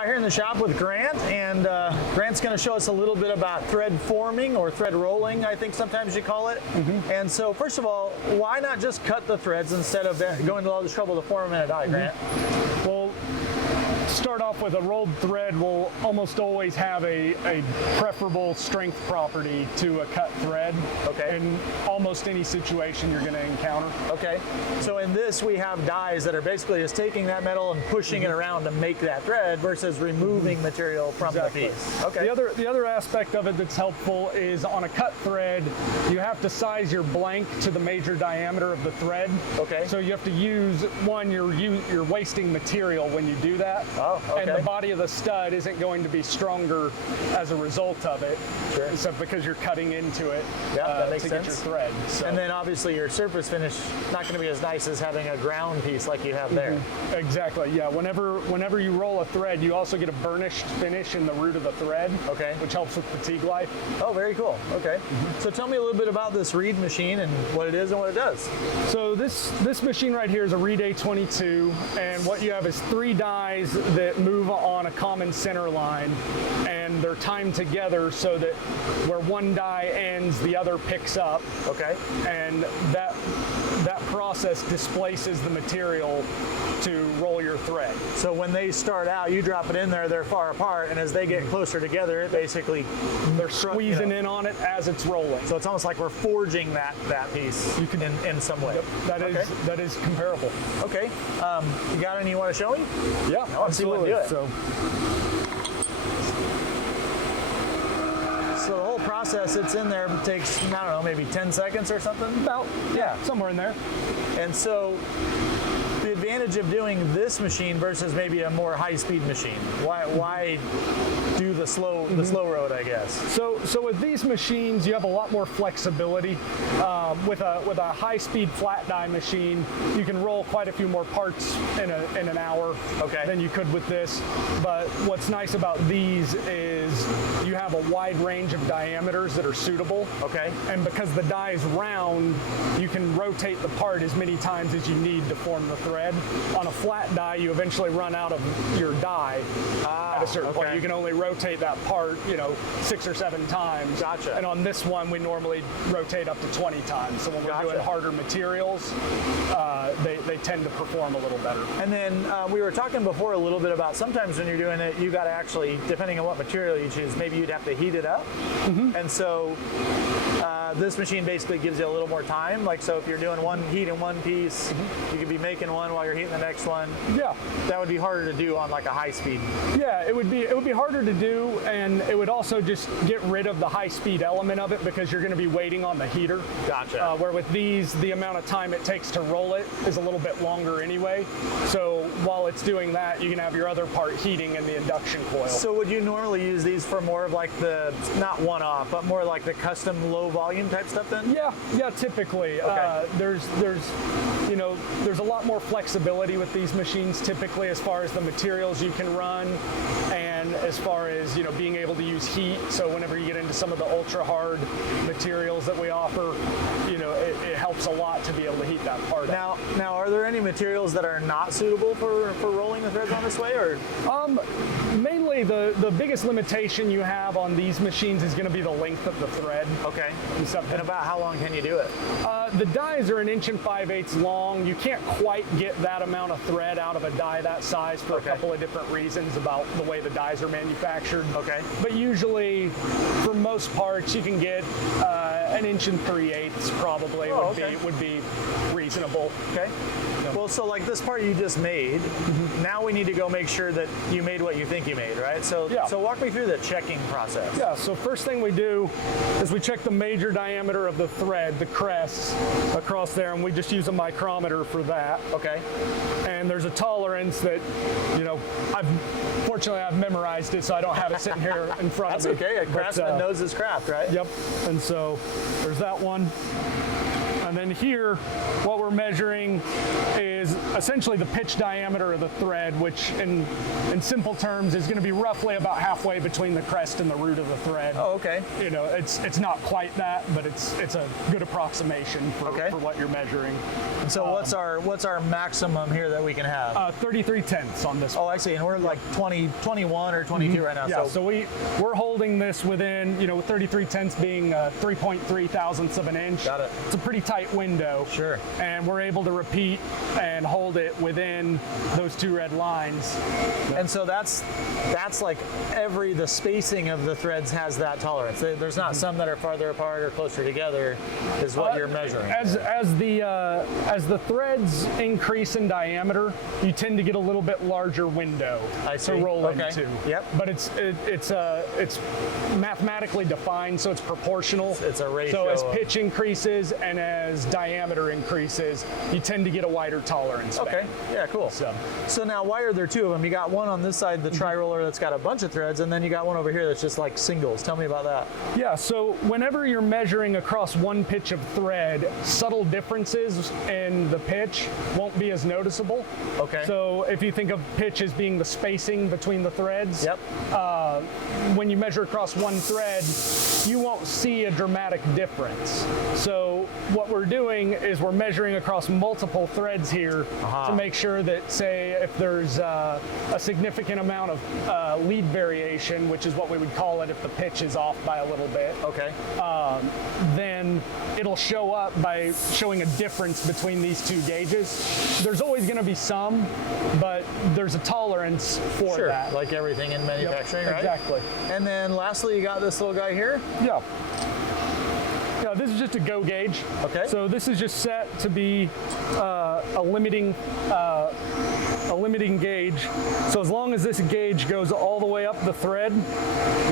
out here in the shop with Grant, and Grant's going to show us a little bit about thread forming, or thread rolling, I think sometimes you call it. And so first of all, why not just cut the threads instead of going to all this trouble to form them in a die, Grant? Well, start off with a rolled thread will almost always have a preferable strength property to a cut thread. Okay. In almost any situation you're going to encounter. Okay. So in this we have dies that are basically just taking that metal and pushing it around to make that thread versus removing material from the piece. Okay. The other aspect of it that's helpful is on a cut thread, you have to size your blank to the major diameter of the thread. Okay. So you have to use, one, you're wasting material when you do that. Oh, okay. And the body of the stud isn't going to be stronger as a result of it. Sure. So because you're cutting into it that makes to sense. get your thread. So. And then obviously your surface finish not going to be as nice as having a ground piece like you have there. Exactly. Yeah. Whenever you roll a thread, you also get a burnished finish in the root of the thread. Okay. Which helps with fatigue life. Oh, very cool. Okay. So tell me a little bit about this reed machine and what it is and what it does. So this machine right here is a Reed A22, and what you have is 3 dies that move on a common center line, and they're timed together so that where one die ends, the other picks up. Okay. And that process displaces the material to roll your thread. So when they start out, you drop it in there, they're far apart, and as they get closer together, it basically they're squeezing in on it as it's rolling. So it's almost like we're forging that piece in some way. Yep, that is comparable. Okay. You got any you want to show me? Yeah, I want to see what do it. So the whole process, it's in there, takes, I don't know, maybe 10 seconds or something? about, somewhere in there. And so the advantage of doing this machine versus maybe a more high-speed machine, why do the slow road, I guess? So with these machines, you have a lot more flexibility. With a high-speed flat die machine, you can roll quite a few more parts in an hour than you could with this. But what's nice about these is you have a wide range of diameters that are suitable. Okay. And because the die is round, you can rotate the part as many times as you need to form the thread. On a flat die, you eventually run out of your die at a certain point. You can only rotate that part, 6 or 7 times. Gotcha. And on this one, we normally rotate up to 20 times. So when we're doing harder materials, they tend to perform a little better. And then we were talking before a little bit about sometimes when you're doing it, you got to actually, depending on what material you choose, maybe you'd have to heat it up. And so this machine basically gives you a little more time. Like, so if you're doing one heat in one piece, you could be making one while you're heating the next one. Yeah. That would be harder to do on like a high speed. Yeah, it would be harder to do, and it would also just get rid of the high speed element of it because you're going to be waiting on the heater. Gotcha. Where with these, the amount of time it takes to roll it is a little bit longer anyway. So while it's doing that, you can have your other part heating in the induction coil. So would you normally use these for more of like the, not one-off, but more like the custom low volume type stuff then? Yeah, typically. Okay. There's a lot more flexibility with these machines typically as far as the materials you can run and as far as, being able to use heat. So whenever you get into some of the ultra hard materials that we offer, it helps a lot to be able to heat that part up. Now, are there any materials that are not suitable for rolling the threads on this way, or? Mainly the biggest limitation you have on these machines is going to be the length of the thread. Okay. And about how long can you do it? The dies are 1 5/8 inches long. You can't quite get that amount of thread out of a die that size for a couple of different reasons about the way the dies are manufactured. Okay. But usually, for most parts, you can get 1 3/8 inches probably would be reasonable. Okay. Yeah. Well, so like this part you just made, now we need to go make sure that you made what you think you made, right? So walk me through the checking process. Yeah, so first thing we do is we check the major diameter of the thread, the crest, across there, and we just use a micrometer for that. Okay. And there's a tolerance that, fortunately I've memorized it, so I don't have it sitting here in front of me. That's okay, a craftsman knows his craft, right? Yep, and so there's that one. And then here, what we're measuring is essentially the pitch diameter of the thread, which in simple terms is going to be roughly about halfway between the crest and the root of the thread. Oh, okay. You know, it's not quite that, but it's a good approximation for what you're measuring. And so what's our maximum here that we can have? 33 tenths on this. Oh, I see. And we're like 21 or 22 right now. Yeah, so we're holding this within, 33 tenths being 3.3 thousandths of an inch. Got it. It's a pretty tight window. Sure. And we're able to repeat and hold it within those two red lines. And so that's like the spacing of the threads has that tolerance. There's not some that are farther apart or closer together is what you're measuring. As the threads increase in diameter, you tend to get a little bit larger window to roll into. Yep. But it's mathematically defined, so it's proportional. It's a ratio. So as pitch increases and as diameter increases, you tend to get a wider tolerance. Okay. Yeah, cool. So now, why are there two of them? You got one on this side, the tri-roller, that's got a bunch of threads, and then you got one over here that's just like singles. Tell me about that. Yeah, so whenever you're measuring across one pitch of thread, subtle differences in the pitch won't be as noticeable. Okay. So if you think of pitch as being the spacing between the threads, yep. When you measure across one thread, you won't see a dramatic difference. So what we're doing is we're measuring across multiple threads here to make sure that, say, if there's a significant amount of lead variation, which is what we would call it if the pitch is off by a little bit, then it'll show up by showing a difference between these two gauges. There's always going to be some, but there's a tolerance for that. Like everything in manufacturing, right? Exactly. And then lastly, you got this little guy here? Yeah. Yeah, this is just a go gauge. Okay. So this is just set to be a limiting gauge. So as long as this gauge goes all the way up the thread,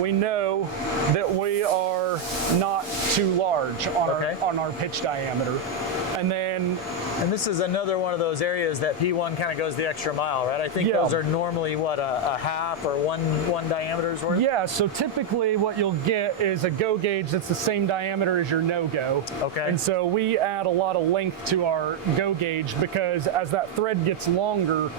we know that we are not too large on our pitch diameter. And this is another one of those areas that P1 kind of goes the extra mile, right? I think those are normally, what, a half or one diameter's worth? Yeah, so typically what you'll get is a go gauge that's the same diameter as your no-go. Okay. And so we add a lot of length to our go gauge because as that thread gets longer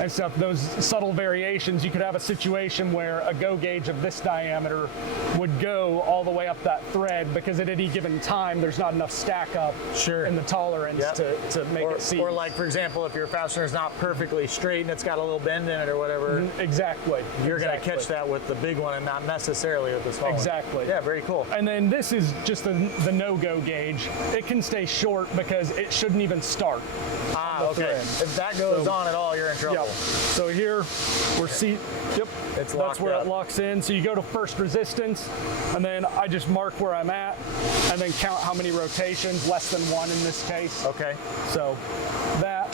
and stuff, those subtle variations, you could have a situation where a go gauge of this diameter would go all the way up that thread because at any given time there's not enough stack up in the tolerance to make it see. Or like, for example, if your fastener is not perfectly straight and it's got a little bend in it or whatever. Exactly. You're going to catch that with the big one and not necessarily with the small one. Exactly. Yeah, very cool. And then this is just the no-go gauge. It can stay short because it shouldn't even start. Okay. If that goes on at all, you're in trouble. Yep. So here, that's where it locks in. So you go to first resistance, and then I just mark where I'm at, and then count how many rotations, less than one in this case. Okay. So that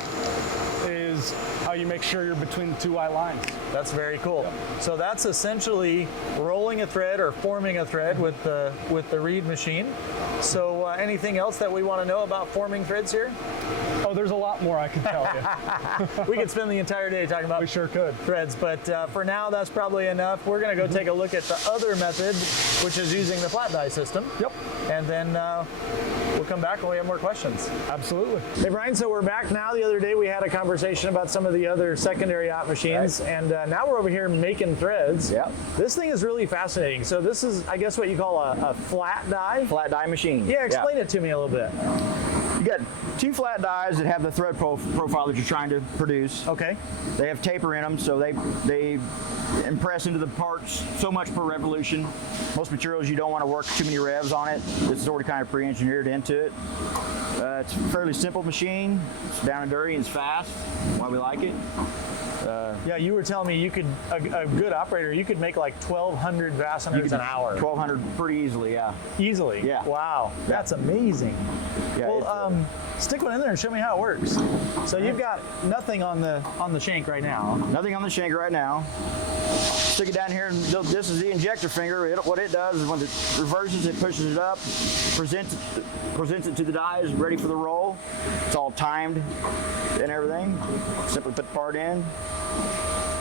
is how you make sure you're between the two white lines. That's very cool. So that's essentially rolling a thread or forming a thread with the reed machine. So anything else that we want to know about forming threads here? Oh, there's a lot more I could tell you. We could spend the entire day talking about threads, but for now that's probably enough. We're going to go take a look at the other method, which is using the flat die system. Yep. And then we'll come back when we have more questions. Absolutely. Hey Brian, so we're back now. The other day we had a conversation about some of the other secondary op machines, and now we're over here making threads. Yeah. This thing is really fascinating. So this is, I guess, what you call a flat die? Flat die machine. Yeah, explain it to me a little bit. You got two flat dies that have the thread profile that you're trying to produce. Okay. They have taper in them, so they impress into the parts so much per revolution. Most materials you don't want to work too many revs on it. This is already kind of pre-engineered into it. It's a fairly simple machine. It's down and dirty and it's fast. Why we like it. Yeah, you were telling me you could, a good operator, you could make like 1,200 fasteners an hour. 1,200 pretty easily, yeah. Easily? Yeah. Wow, that's amazing. Yeah, well, stick one in there and show me how it works. So you've got nothing on the shank right now. Nothing on the shank right now. Stick it down here, and this is the injector finger. What it does is when it reverses, it pushes it up, presents it to the dies, ready for the roll. It's all timed and everything. Simply put the part in,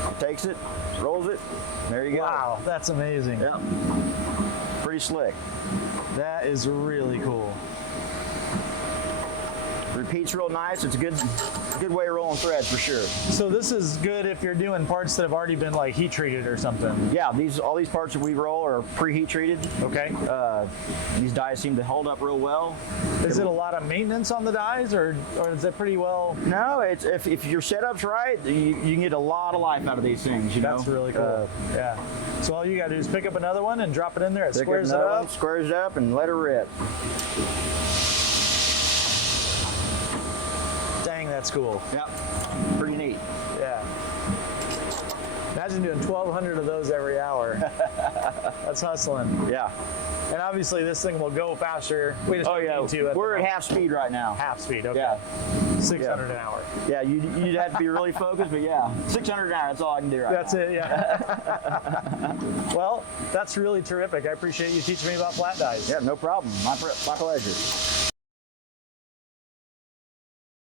it takes it, rolls it, there you go. Wow, that's amazing. Yeah, pretty slick. That is really cool. Repeats real nice. It's a good way of rolling threads for sure. So this is good if you're doing parts that have already been like heat treated or something. Yeah, all these parts that we roll are pre-heat treated. Okay. These dies seem to hold up real well. Is it a lot of maintenance on the dies, or is it pretty well? No, it's if your setup's right, you can get a lot of life out of these things. That's really cool. Yeah. So all you got to do is pick up another one and drop it in there. It squares it up. Squares it up, and let her rip. Dang, that's cool. Yep. Pretty neat. Yeah. Imagine doing 1,200 of those every hour. That's hustling. Yeah. And obviously this thing will go faster. We just need to. We're at half speed right now. Half speed. Okay. Yeah. 600 an hour. Yeah, you'd have to be really focused, but yeah, 600 an hour, that's all I can do right That's now. it, yeah. Well, that's really terrific. I appreciate you teaching me about flat dies. Yeah, no problem. My pleasure.